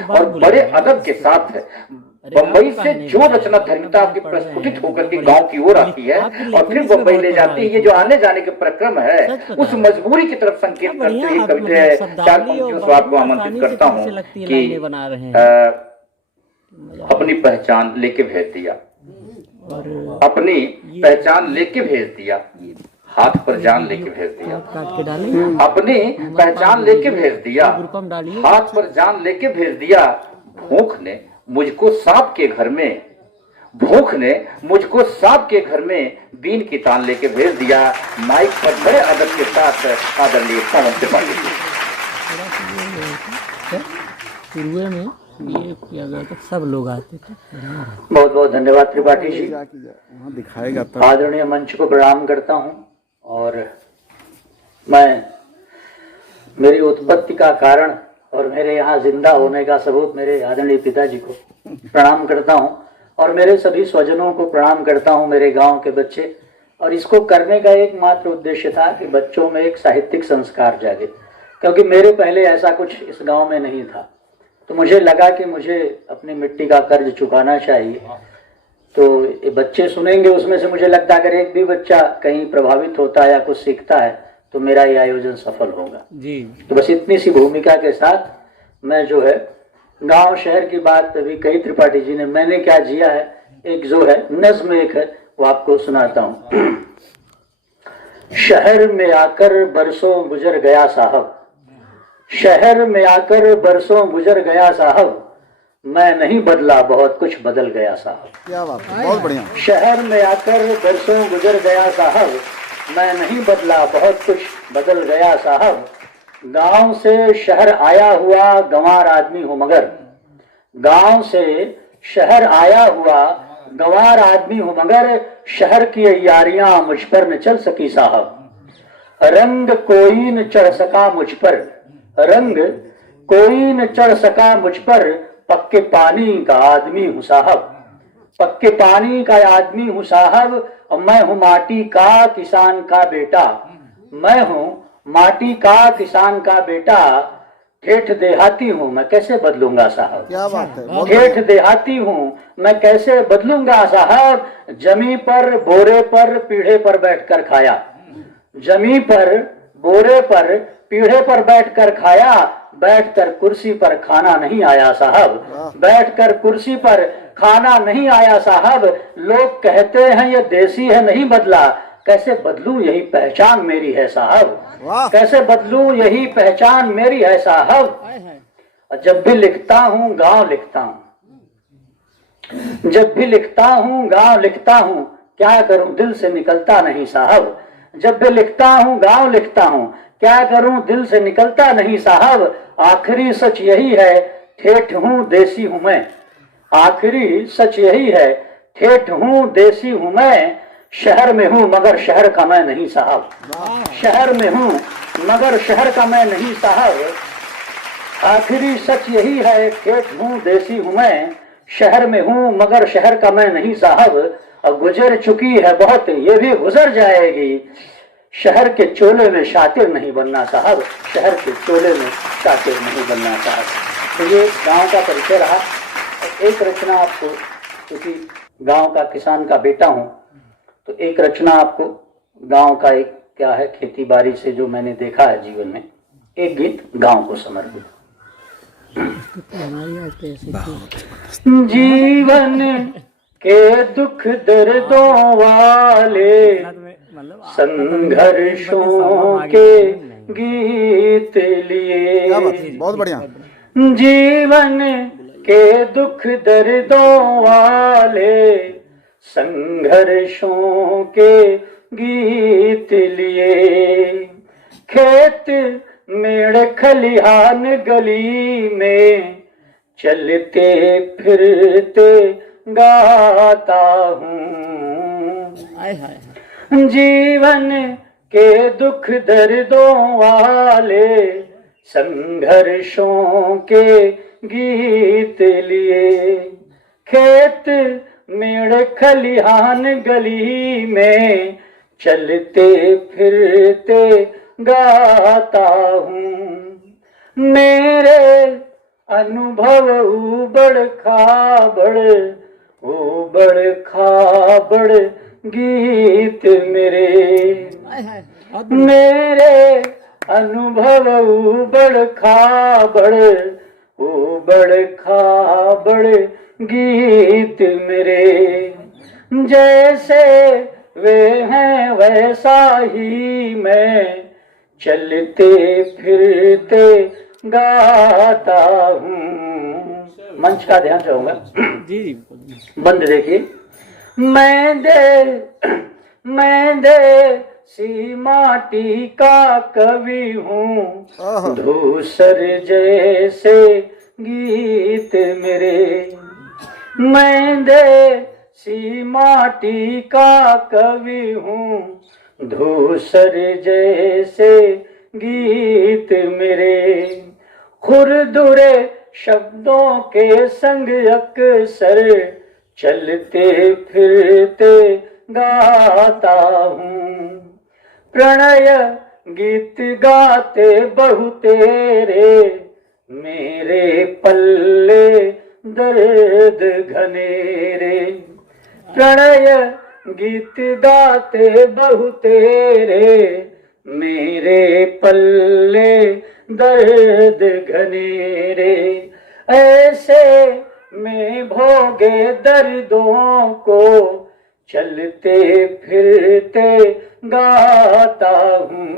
और बड़े अदब के साथ बम्बई से जो रचना धर्मिता की प्रस्फुटित होकर के गांव की ओर आती है और फिर बम्बई ले जाती है, ये जो आने जाने के प्रक्रम है उस मजबूरी की तरफ संकेत करते हुए कविता 4 पंक्तियों से आपको आमंत्रित करता हूँ कि अपनी पहचान लेके भेज दिया, अपनी पहचान लेके भेज दिया, हाथ पर जान लेके भेज दिया, अपनी पहचान लेके भेज दिया, हाथ पर जान लेके भेज दिया। भूख ने मुझको सांप के घर में, भूख ने मुझको सांप के घर में बीन की तान लेके भेज दिया। माइक पर बड़े अदब के साथ आदरणीय पवन त्रिपाठी शुरू में ये किया गया था, सब लोग आते थे। बहुत बहुत धन्यवाद त्रिपाठी जी। दिखाएगा आदरणीय मंच को प्रणाम करता हूं और मैं मेरी उत्पत्ति का कारण और मेरे यहाँ जिंदा होने का सबूत मेरे आदरणीय पिताजी को प्रणाम करता हूं और मेरे सभी स्वजनों को प्रणाम करता हूं, मेरे गांव के बच्चे। और इसको करने का एकमात्र उद्देश्य था कि बच्चों में एक साहित्यिक संस्कार जागे, क्योंकि मेरे पहले ऐसा कुछ इस गांव में नहीं था। तो मुझे लगा कि मुझे अपनी मिट्टी का कर्ज चुकाना चाहिए। तो ये बच्चे सुनेंगे, उसमें से मुझे लगता है अगर एक भी बच्चा कहीं प्रभावित होता है या कुछ सीखता है तो मेरा ये आयोजन सफल होगा जी। तो बस इतनी सी भूमिका के साथ मैं जो है गांव शहर की बात अभी कही त्रिपाठी जी ने, मैंने क्या जिया है, एक जो है नज्म एक है वो आपको सुनाता हूँ। शहर में आकर बरसों गुजर गया साहब, शहर में आकर बरसों गुजर गया साहब, मैं नहीं बदला बहुत कुछ बदल गया साहब। क्या बात है, बहुत बढ़िया। शहर में आकर बरसों गुजर गया साहब, मैं नहीं बदला बहुत कुछ बदल गया साहब। गांव से शहर आया हुआ गंवार आदमी हूं मगर, गांव से शहर आया हुआ गंवार आदमी हूं मगर, शहर की यारियां मुझ पर न चल सकी साहब। रंग कोई न चढ़ सका मुझ पर, रंग कोई न चढ़ सका मुझ पर, पक्के पानी का आदमी हूं साहब, पक्के पानी का आदमी हूं साहब। और मैं हूं माटी का किसान का बेटा, मैं हूं माटी का किसान का बेटा। ठेठ देहाती हूं मैं कैसे बदलूंगा साहब, क्या बात है, ठेठ देहाती हूं मैं कैसे बदलूंगा साहब। जमी पर बोरे पर पीढ़े पर बैठकर खाया, जमी पर बोरे पर पीढ़े पर बैठकर खाया। बैठकर कुर्सी पर खाना नहीं आया साहब, बैठकर कुर्सी पर खाना नहीं आया साहब। लोग कहते हैं ये देसी है नहीं बदला, कैसे बदलूं यही पहचान मेरी है साहब, कैसे बदलूं यही पहचान मेरी है साहब। और जब भी लिखता हूं गांव लिखता हूं, जब भी लिखता हूं गांव लिखता हूं, क्या करूं दिल से निकलता नहीं साहब। जब भी लिखता हूं गांव लिखता हूं, क्या करूं दिल से निकलता नहीं साहब। आखिरी सच यही है ठेठ हूं देसी हूं मैं, आखिरी सच यही है ठेठ हूं देसी हूं मैं। शहर में हूं मगर शहर का मैं नहीं साहब, शहर में हूं मगर शहर का मैं नहीं साहब। आखिरी सच यही है ठेठ हूं देसी हूं मैं, शहर में हूं मगर शहर का मैं नहीं साहब। और गुजर चुकी है बहुत ये भी गुजर जाएगी, शहर के चोले में शातिर नहीं बनना साहब, शहर के चोले में शातिर नहीं बनना साहब। तो ये गांव का परिचय रहा। एक रचना आपको, क्योंकि गांव का किसान का बेटा हूं, तो एक रचना आपको गांव का एक क्या है खेती बाड़ी से जो मैंने देखा है जीवन में, एक गीत गांव को समर्पित। जीवन के दुख दर्दों वाले संघर्षों के गीत लिए, बहुत बढ़िया। जीवन के दुख दर्दों वाले संघर्षों के गीत लिए। खेत मेड़ खलिहान गली में चलते फिरते गाता हूँ। जीवन के दुख दर्दों वाले संघर्षों के गीत लिए। खेत मेड़ खलिहान गली में चलते फिरते गाता हूँ। मेरे अनुभव उबड़ खाबड़ गीत मेरे, मेरे अनुभव उबड़ खाबड़ गीत मेरे, जैसे वे हैं वैसा ही मैं चलते फिरते गाता हूँ। मंच का ध्यान चाहूंगा। जी जी बंद देखिए। मैं देसी माटी का कवि हूँ, आहा। धूसर जैसे गीत मेरे, मैं देसी माटी का कवि हूँ, धूसर जैसे गीत मेरे, खुरदुरे शब्दों के संग अक्सर चलते फिरते गाता हूँ, प्रणय गीत गाते बहु तेरे, मेरे पल्ले दर्द घनेरे, प्रणय गीत गाते बहु तेरे, मेरे पल्ले दर्द घनेरे, ऐसे में भोगे दर्दों को चलते फिरते गाता हूँ।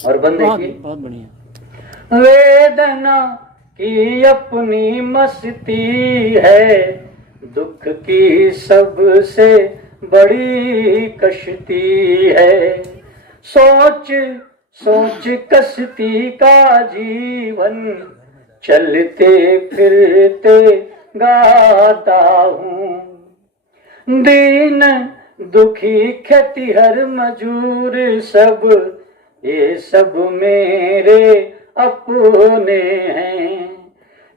और बंदे की बहुत बढ़िया। वेदना की अपनी मस्ती है, दुख की सबसे बड़ी कश्ती है, सोच सोच कश्ती का जीवन चलते फिरते गाता हूँ, दीन दुखी खेतिहर मजूर सब, ये सब मेरे अपने हैं,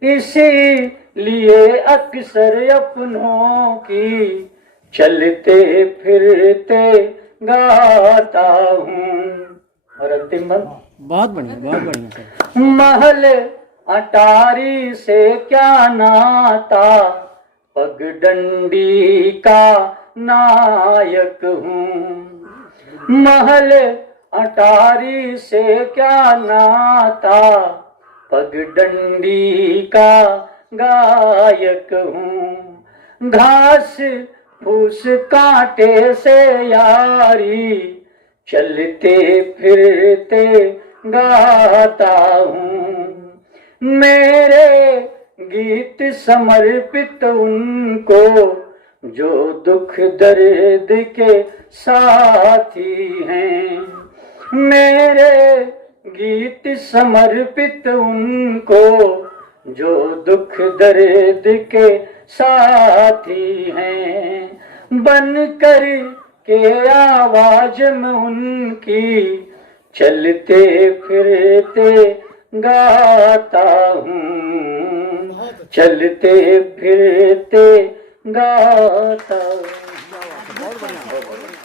इसीलिए अक्सर अपनों की चलते फिरते गाता हूँ। और अंतिम बंद। बहुत बढ़िया सर। महल अटारी से क्या नाता, पगडंडी का नायक हूँ, महल अटारी से क्या नाता, पगडंडी का गायक हूँ, घास फूस कांटे से यारी चलते फिरते गाता हूँ, मेरे गीत समर्पित उनको जो दुख दर्द के साथी हैं, मेरे गीत समर्पित उनको जो दुख दर्द के साथी हैं, बनकर के आवाज में उनकी चलते फिरते गाता हूँ, चलते फिरते गाता हूँ। बहुत बढ़िया।